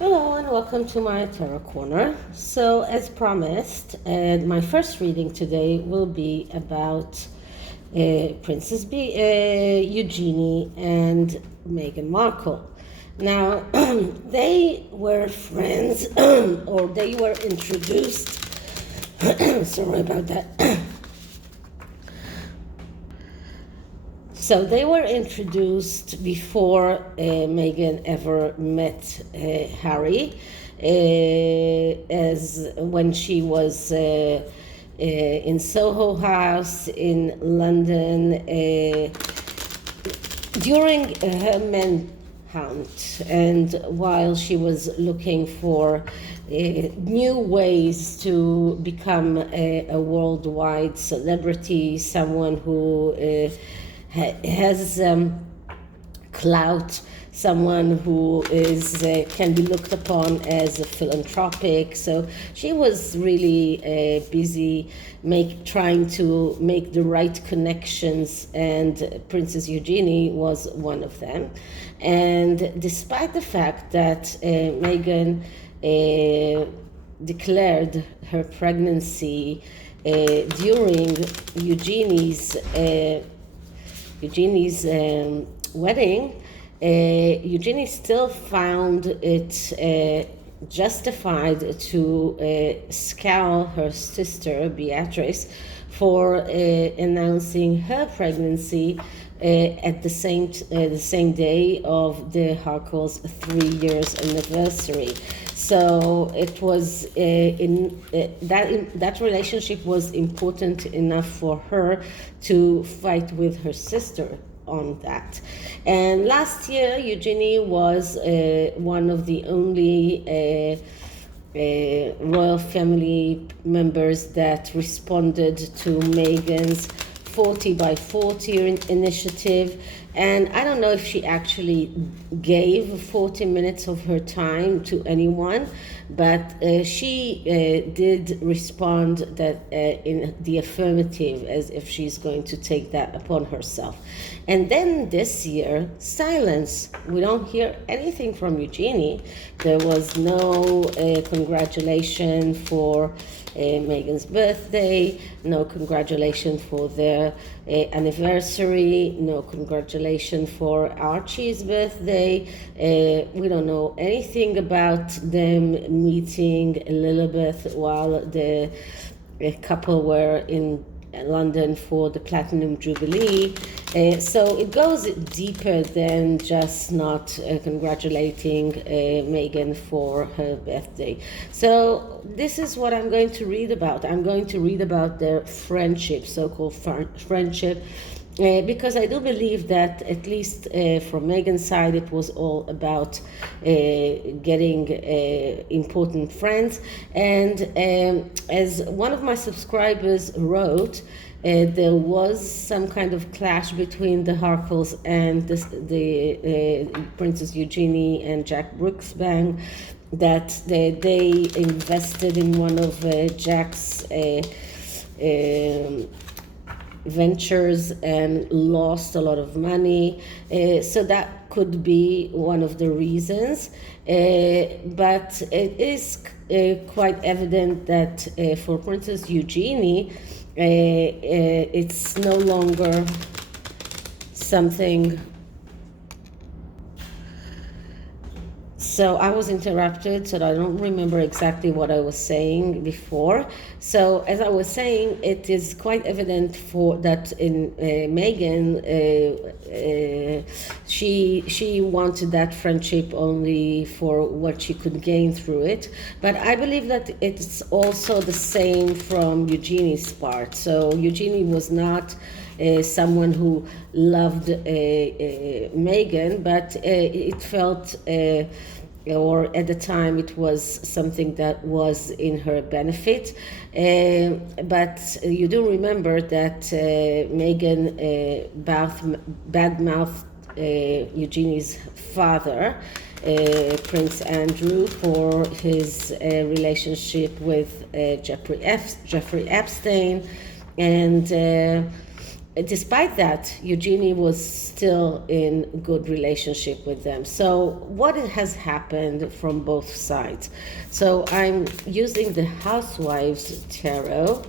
Hello and welcome to my Tarot Corner. So, as promised, my first reading today will be about Princess Eugenie and Meghan Markle. Now, they were friends, or they were introduced. Sorry about that. So they were introduced before Meghan ever met Harry, as when she was in Soho House in London during her manhunt, and while she was looking for new ways to become a worldwide celebrity, someone who has clout, someone who is can be looked upon as a philanthropic. So she was really busy trying to make the right connections, and Princess Eugenie was one of them. And despite the fact that Meghan declared her pregnancy during Eugenie's wedding, Eugenie still found it justified to scowl her sister Beatrice for announcing her pregnancy at the same day of the Harkles' 3 years anniversary. So it was that relationship was important enough for her to fight with her sister on that. And last year, Eugenie was one of the only royal family members that responded to Meghan's 40 by 40 initiative. And I don't know if she actually gave 40 minutes of her time to anyone, but she did respond that in the affirmative, as if she's going to take that upon herself. And then this year, silence. We don't hear anything from Eugenie. There was no congratulation for Meghan's birthday, no congratulation for their anniversary, no congratulation for Archie's birthday. We don't know anything about them meeting Elizabeth while the couple were in London for the Platinum Jubilee. So it goes deeper than just not congratulating Meghan for her birthday. So this is what I'm going to read about. I'm going to read about their friendship, so-called friendship, because I do believe that, at least from Meghan's side, it was all about getting important friends. And as one of my subscribers wrote, there was some kind of clash between the Harkles and the Princess Eugenie and Jack Brooksbank, that they invested in one of Jack's ventures and lost a lot of money. So that could be one of the reasons. But it is quite evident that for Princess Eugenie, it's no longer something. So I was interrupted, so I don't remember exactly what I was saying before. So as I was saying, it is quite evident for that in Meghan, she wanted that friendship only for what she could gain through it. But I believe that it's also the same from Eugenie's part. So Eugenie was not someone who loved Meghan, but it felt, or at the time, it was something that was in her benefit. But you do remember that Meghan badmouthed Eugenie's father, Prince Andrew, for his relationship with Jeffrey Epstein, and despite that, Eugenie was still in good relationship with them. So what has happened from both sides? So I'm using the Housewives Tarot,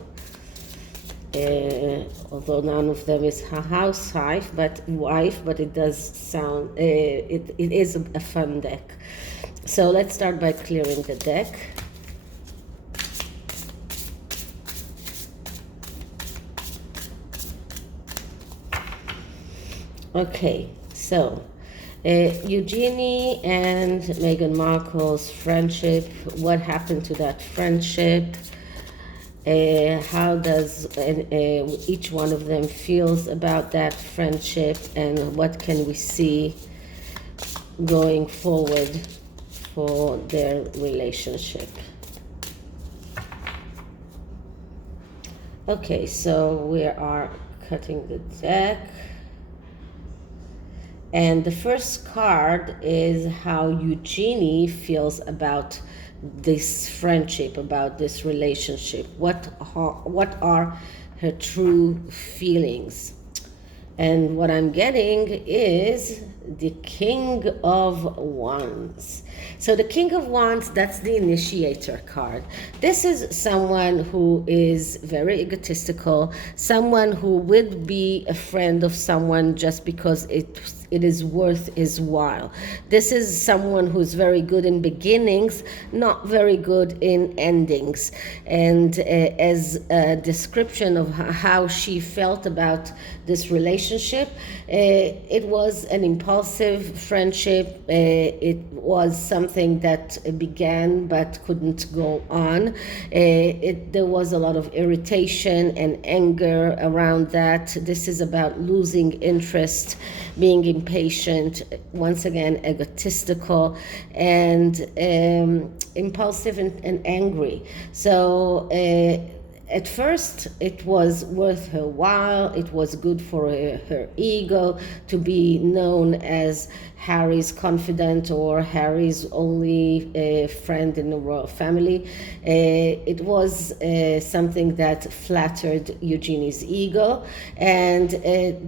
although none of them is a housewife, but it does sound, it is a fun deck. So let's start by clearing the deck. Okay, so Eugenie and Meghan Markle's friendship, what happened to that friendship? How does each one of them feels about that friendship, and what can we see going forward for their relationship? Okay, so we are cutting the deck. And the first card is how Eugenie feels about this friendship, about this relationship. What are her true feelings? And what I'm getting is the King of Wands. So the King of Wands, that's the initiator card. This is someone who is very egotistical, someone who would be a friend of someone just because it is worth his while. This is someone who's very good in beginnings, not very good in endings. And as a description of how she felt about this relationship, it was an impulsive friendship. It was something that began but couldn't go on. There was a lot of irritation and anger around that. This is about losing interest, being impatient, once again egotistical, and impulsive and angry. So at first it was worth her while. It was good for her ego to be known as Harry's confidant or Harry's only friend in the royal family. It was something that flattered Eugenie's ego, and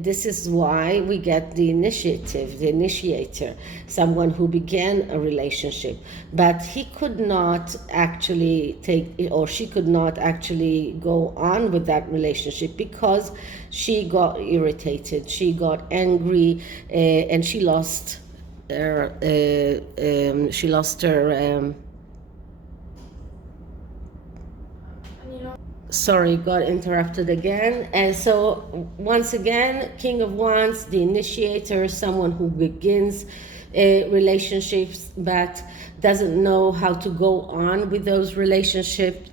this is why we get the initiator, someone who began a relationship, but he could not actually she could not actually go on with that relationship because she got irritated, she got angry, and she lost her sorry, got interrupted again. And so once again, King of Wands, the initiator, someone who begins relationships but doesn't know how to go on with those relationships,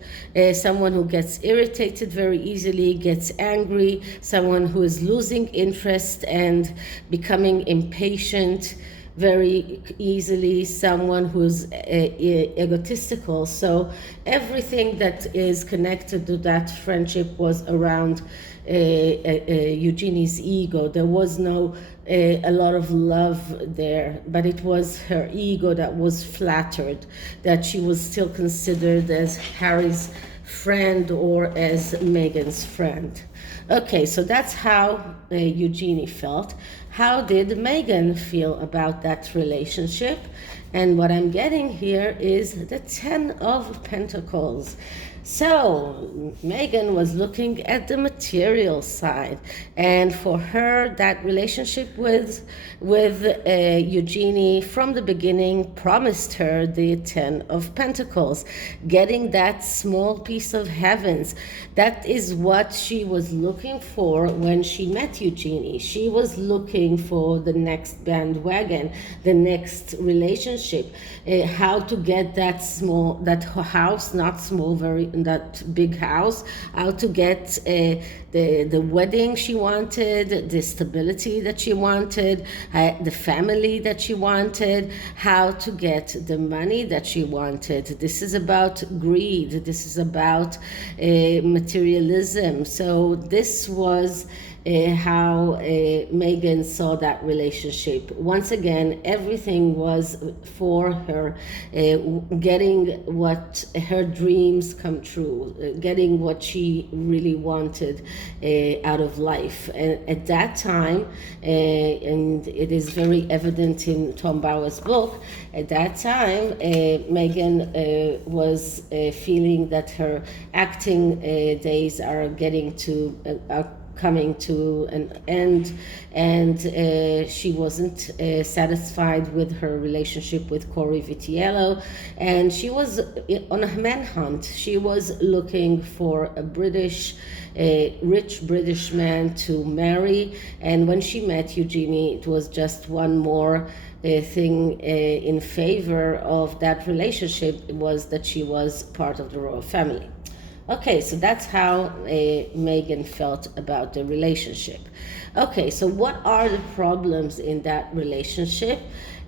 someone who gets irritated very easily, gets angry, someone who is losing interest and becoming impatient very easily, someone who's egotistical. So everything that is connected to that friendship was around Eugenie's ego. There was no a lot of love there, but it was her ego that was flattered, that she was still considered as Harry's friend or as Meghan's friend. Okay, so that's how Eugenie felt. How did Meghan feel about that relationship? And what I'm getting here is the 10 of Pentacles. So Meghan was looking at the material side, and for her, that relationship with Eugenie from the beginning promised her the 10 of Pentacles, getting that small piece of heavens. That is what she was looking for when she met Eugenie. She was looking for the next bandwagon, the next relationship, how to get that house, not small, that big house, how to get the wedding she wanted, the stability that she wanted, the family that she wanted, how to get the money that she wanted. This is about greed. This is about materialism. So this was how Meghan saw that relationship. Once again, everything was for her, getting what her dreams come true, getting what she really wanted out of life. And at that time, and it is very evident in Tom Bauer's book, at that time, Meghan was feeling that her acting days are coming to an end, and she wasn't satisfied with her relationship with Corey Vitiello, and she was on a manhunt. She was looking for a rich British man to marry, and when she met Eugenie, it was just one more thing in favor of that relationship, was that she was part of the royal family. Okay, so that's how Meghan felt about the relationship. Okay, so what are the problems in that relationship?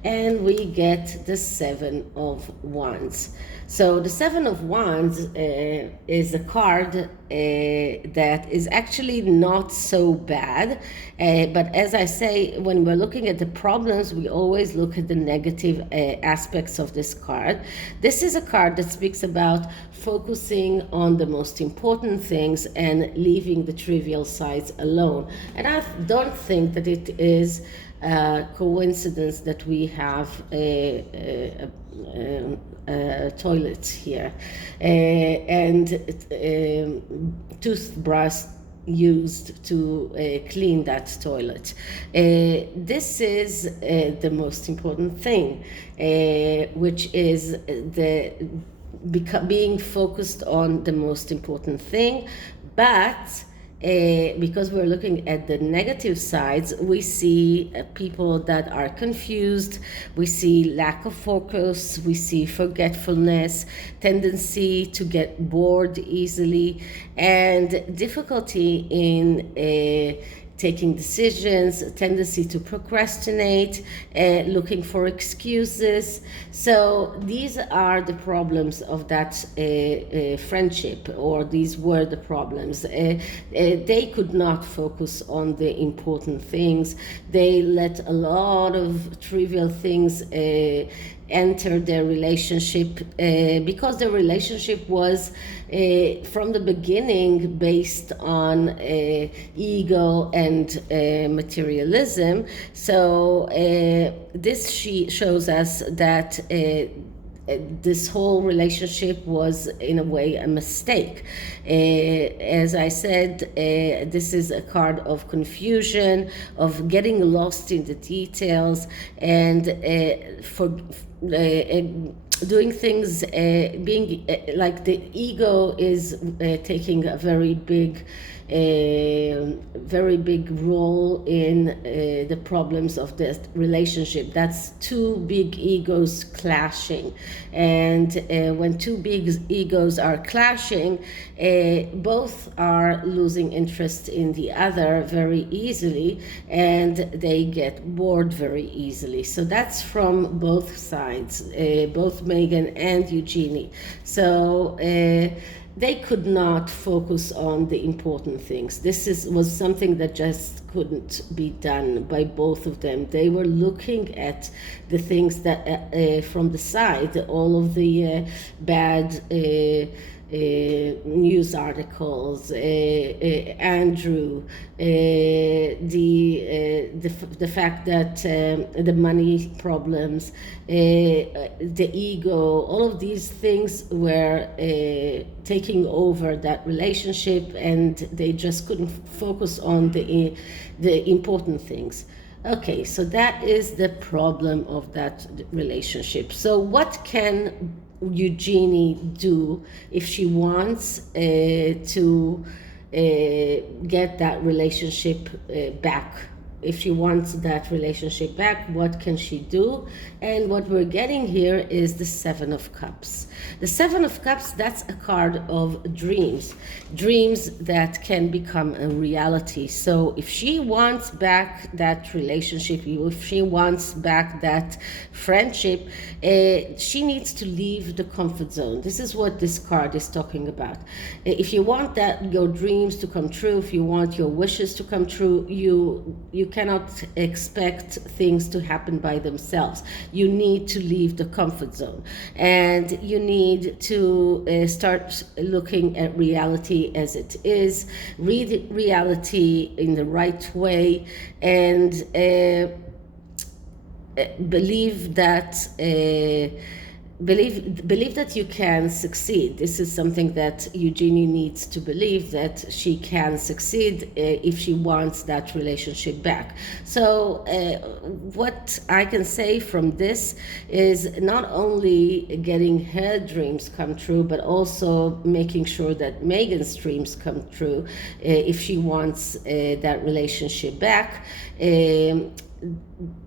And we get the Seven of Wands. So the Seven of Wands is a card that is actually not so bad. But as I say, when we're looking at the problems, we always look at the negative aspects of this card. This is a card that speaks about focusing on the most important things and leaving the trivial sides alone. And I don't think that it is coincidence that we have a toilet here and toothbrush used to clean that toilet. This is the most important thing, which is being focused on the most important thing, but because we're looking at the negative sides, we see people that are confused, we see lack of focus, we see forgetfulness, tendency to get bored easily, and difficulty in taking decisions, tendency to procrastinate, looking for excuses. So these are the problems of that friendship, or these were the problems. They could not focus on the important things. They let a lot of trivial things enter their relationship, because the relationship was from the beginning based on ego and materialism. So this shows us that this whole relationship was in a way a mistake. As I said, this is a card of confusion, of getting lost in the details, and doing things, being like the ego is taking a very big role in the problems of this relationship. That's two big egos clashing, and when two big egos are clashing, both are losing interest in the other very easily, and they get bored very easily. So that's from both sides, both Meghan and Eugenie. So they could not focus on the important things. This was something that just couldn't be done by both of them. They were looking at the things that from the side, all of the bad news articles, Andrew, the fact that the money problems, the ego, all of these things were taking over that relationship, and they just couldn't focus on the important things. Okay, so that is the problem of that relationship. So what can Eugenie do if she wants to get that relationship back if she wants that relationship back, what can she do? And what we're getting here is the Seven of Cups. The Seven of Cups, that's a card of dreams, dreams that can become a reality. So if she wants back that relationship, if she wants back that friendship, she needs to leave the comfort zone. This is what this card is talking about. If you want that, your dreams to come true, if you want your wishes to come true, you cannot expect things to happen by themselves. You need to leave the comfort zone, and you need to start looking at reality as it is, read reality in the right way, and believe that believe that you can succeed. This is something that Eugenie needs to believe, that she can succeed if she wants that relationship back. So what I can say from this is not only getting her dreams come true, but also making sure that Meghan's dreams come true if she wants that relationship back.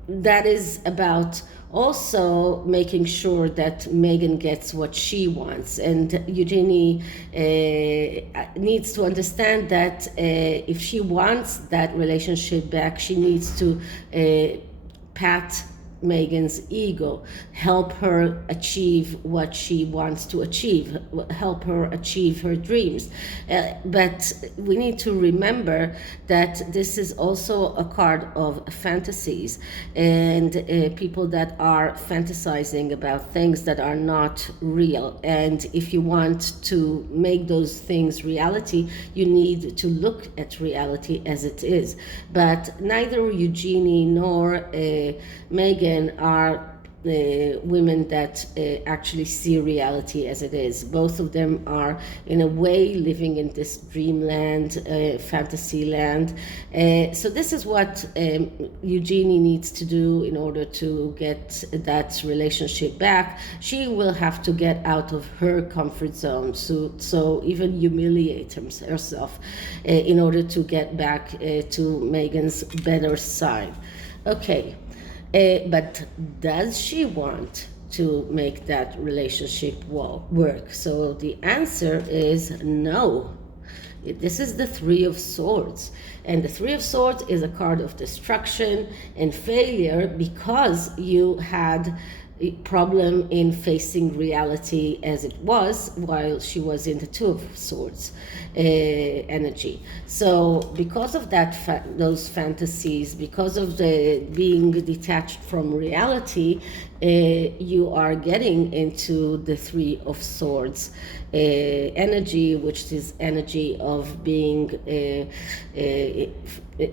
That is about also making sure that Meghan gets what she wants. And Eugenie needs to understand that if she wants that relationship back, she needs to pat Meghan's ego, help her achieve what she wants to achieve, help her achieve her dreams. But we need to remember that this is also a card of fantasies, and people that are fantasizing about things that are not real. And if you want to make those things reality, you need to look at reality as it is. But neither Eugenie nor Meghan are women that actually see reality as it is. Both of them are, in a way, living in this dreamland, fantasy land. So this is what Eugenie needs to do in order to get that relationship back. She will have to get out of her comfort zone, so even humiliate herself in order to get back to Meghan's better side. Okay. But does she want to make that relationship work? So the answer is no. This is the Three of Swords. And the Three of Swords is a card of destruction and failure because you had a problem in facing reality as it was while she was in the Two of Swords energy. So because of that, those fantasies, because of the being detached from reality, you are getting into the Three of Swords energy, which is energy of being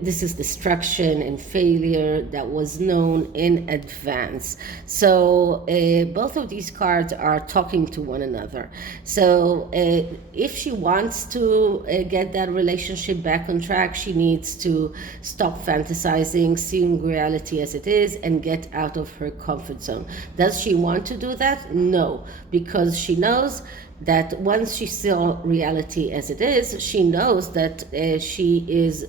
this is destruction and failure that was known in advance. So both of these cards are talking to one another. So if she wants to get that relationship back on track, she needs to stop fantasizing, seeing reality as it is, and get out of her comfort zone. Does she want to do that? No, because she knows that once she saw reality as it is, she knows that she is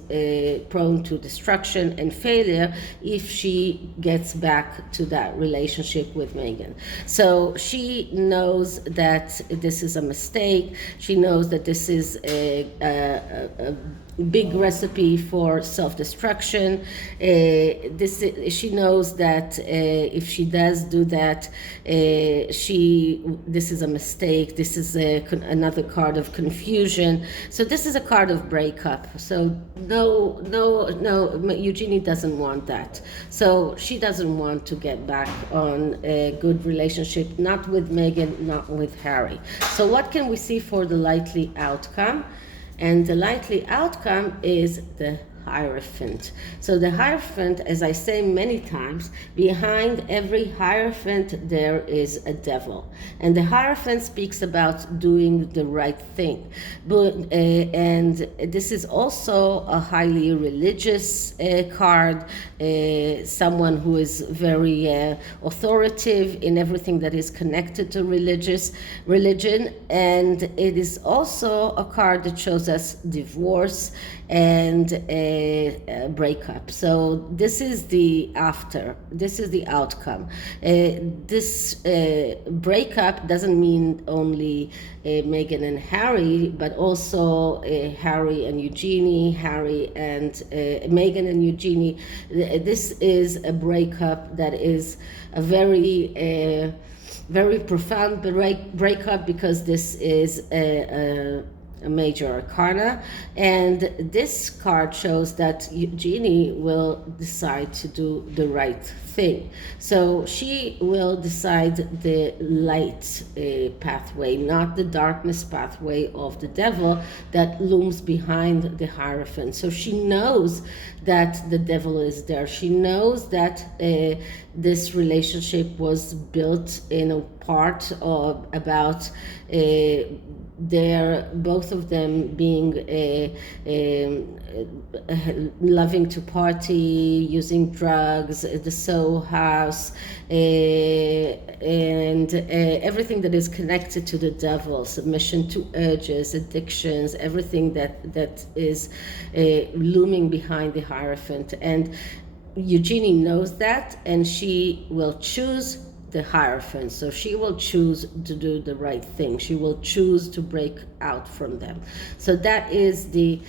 prone to destruction and failure if she gets back to that relationship with Meghan. So she knows that this is a mistake. She knows that this is a big recipe for self-destruction. She knows that if she does do that, this is a mistake. This is another card of confusion. So this is a card of breakup. So no, Eugenie doesn't want that. So she doesn't want to get back on a good relationship, not with Meghan, not with Harry. So what can we see for the likely outcome? And the likely outcome is the Hierophant. So the Hierophant, as I say many times, behind every Hierophant there is a devil. And the Hierophant speaks about doing the right thing. And this is also a highly religious card, someone who is very authoritative in everything that is connected to religion. And it is also a card that shows us divorce and breakup. So this is the after. This is the outcome. This breakup doesn't mean only Meghan and Harry, but also Harry and Eugenie, Harry and Meghan and Eugenie. This is a breakup that is a very profound breakup, because this is a major arcana, and this card shows that Eugenie will decide to do the right thing. So she will decide the light pathway, not the darkness pathway of the devil that looms behind the Hierophant. So she knows that the devil is there. She knows that this relationship was built in a part of about they're both of them being loving to party, using drugs, the soul house, and everything that is connected to the devil, submission to urges, addictions, everything that is looming behind the Hierophant. And Eugenie knows that, and she will choose the Hierophant. So she will choose to do the right thing. She will choose to break out from them. So that is the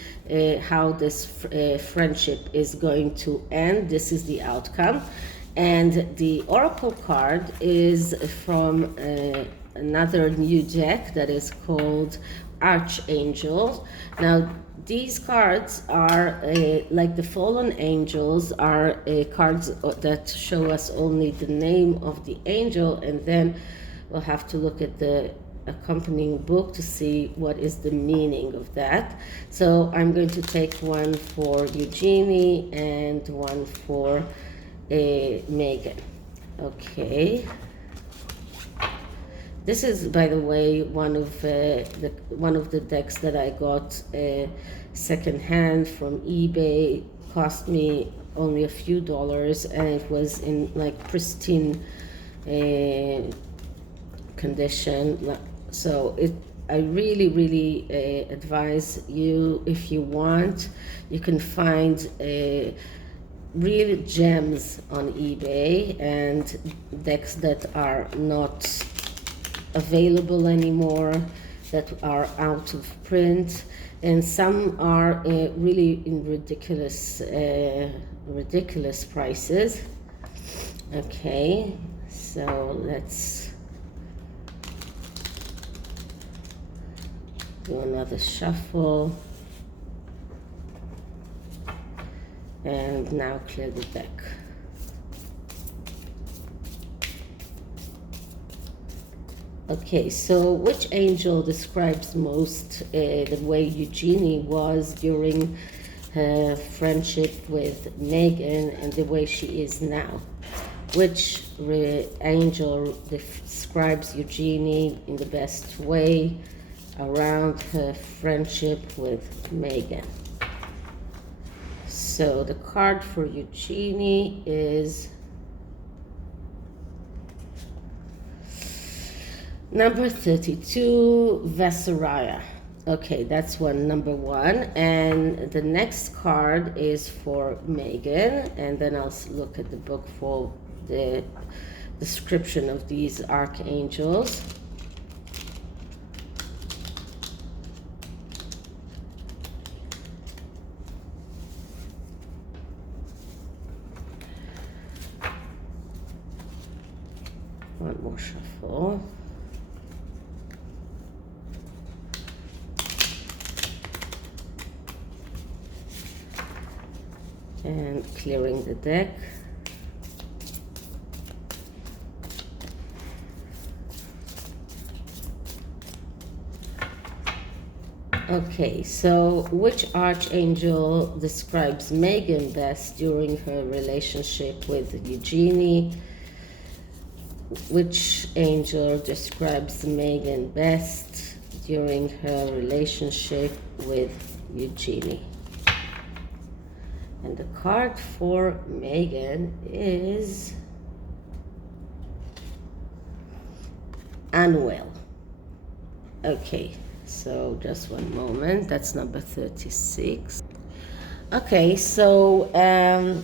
how this friendship is going to end. This is the outcome. And the oracle card is from another new deck that is called Archangel. Now these cards are like the fallen angels, are cards that show us only the name of the angel, and then we'll have to look at the accompanying book to see what is the meaning of that. So I'm going to take one for Eugenie and one for Meghan. Okay. This is, by the way, one of the decks that I got secondhand from eBay. Cost me only a few dollars, and it was in like pristine condition. So I really advise you, if you want, you can find real gems on eBay, and decks that are not available anymore, that are out of print, and some are really in ridiculous prices. Okay, so let's do another shuffle, and now clear the deck. Okay, so which angel describes most the way Eugenie was during her friendship with Meghan and the way she is now? Which angel describes Eugenie in the best way around her friendship with Meghan? So the card for Eugenie is number 32, Vesariah. Okay, that's number one. And the next card is for Meghan, and then I'll look at the book for the description of these archangels. One more shuffle. And clearing the deck. Okay, so which archangel describes Meghan best during her relationship with Eugenie? Which angel describes Meghan best during her relationship with Eugenie? And the card for Meghan is Unwell. Okay, so just one moment. That's number 36. Okay, so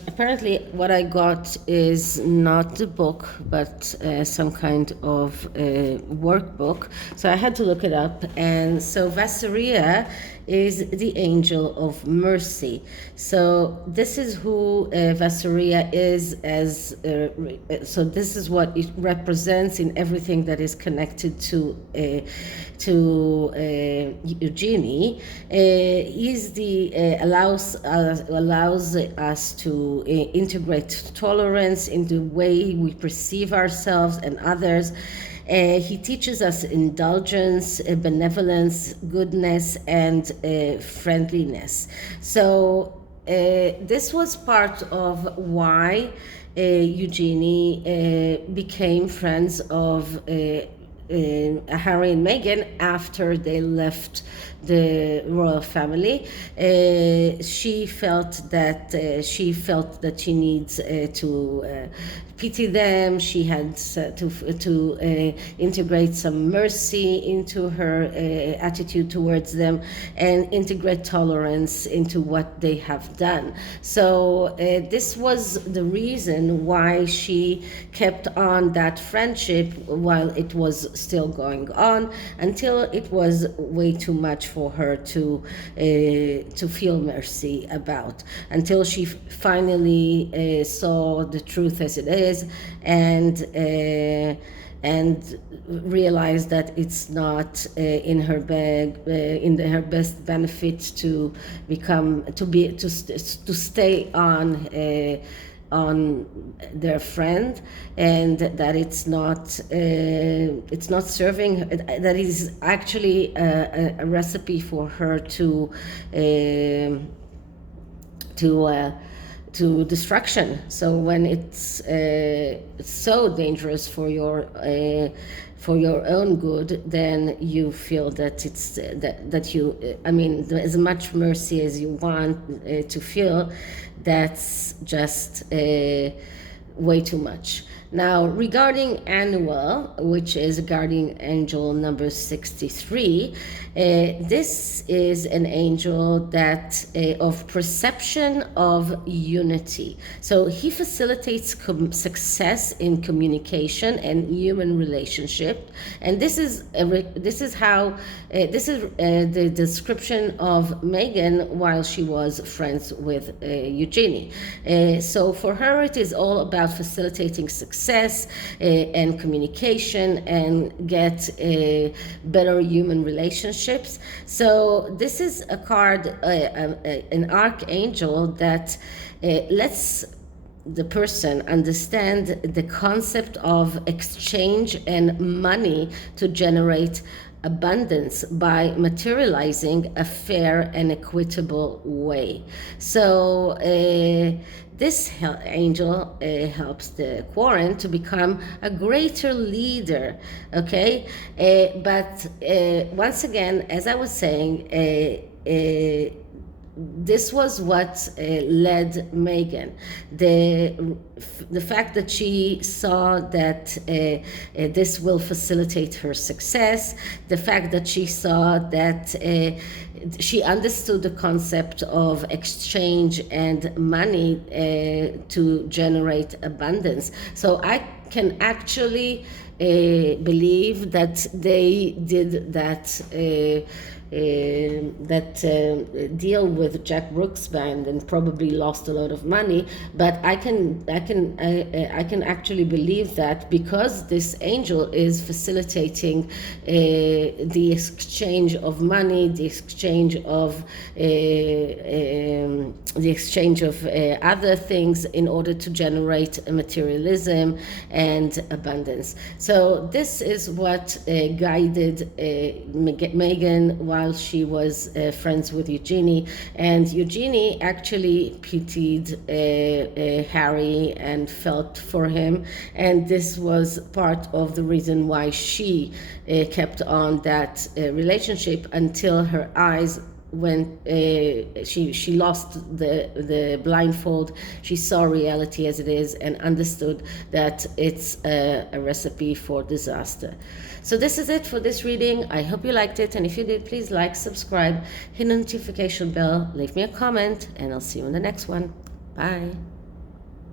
apparently what I got is not the book, but some kind of workbook. So I had to look it up. And so Vasaria is the angel of mercy. So this is who Vasaria is so this is what it represents in everything that is connected to Eugenie. Is the allows us to integrate tolerance in the way we perceive ourselves and others. He teaches us indulgence, benevolence, goodness, and friendliness. So this was part of why Eugenie became friends of Harry and Meghan after they left the royal family. She felt that she needs to pity them. She had to integrate some mercy into her attitude towards them, and integrate tolerance into what they have done. So this was the reason why she kept on that friendship while it was still going on, until it was way too much for her to feel mercy about, until she finally saw the truth as it is, and realized that it's not in her her best benefit to stay on their friend, and that it's not serving, that is actually a recipe for her to destruction. So when it's so dangerous for your own good, then you feel that it's that you, I mean, as much mercy as you want to feel, that's just way too much. Now, regarding Annual, which is guardian angel number 63, this is an angel that of perception of unity. So he facilitates success in communication and human relationship, and this is how the description of Meghan while she was friends with Eugenie. So for her, it is all about facilitating success and communication, and get better human relationships. So this is a card, an archangel that lets the person understand the concept of exchange and money to generate abundance by materializing a fair and equitable way. So this angel helps the Quarren to become a greater leader, okay? But once again, as I was saying, this was what led Meghan. The fact that she saw that this will facilitate her success, the fact that she saw that she understood the concept of exchange and money to generate abundance. So I can actually believe that they did that deal with Jack Brooks' band and probably lost a lot of money. But I can actually believe that because this angel is facilitating the exchange of money, the exchange of other things in order to generate materialism and abundance. So this is what guided Meghan while she was friends with Eugenie, and Eugenie actually pitied Harry and felt for him, and this was part of the reason why she kept on that relationship until her eyes when she lost the blindfold, she saw reality as it is and understood that it's a recipe for disaster. So this is it for this reading. I hope you liked it, and if you did, please like, subscribe, hit the notification bell, leave me a comment, and I'll see you in the next one. Bye.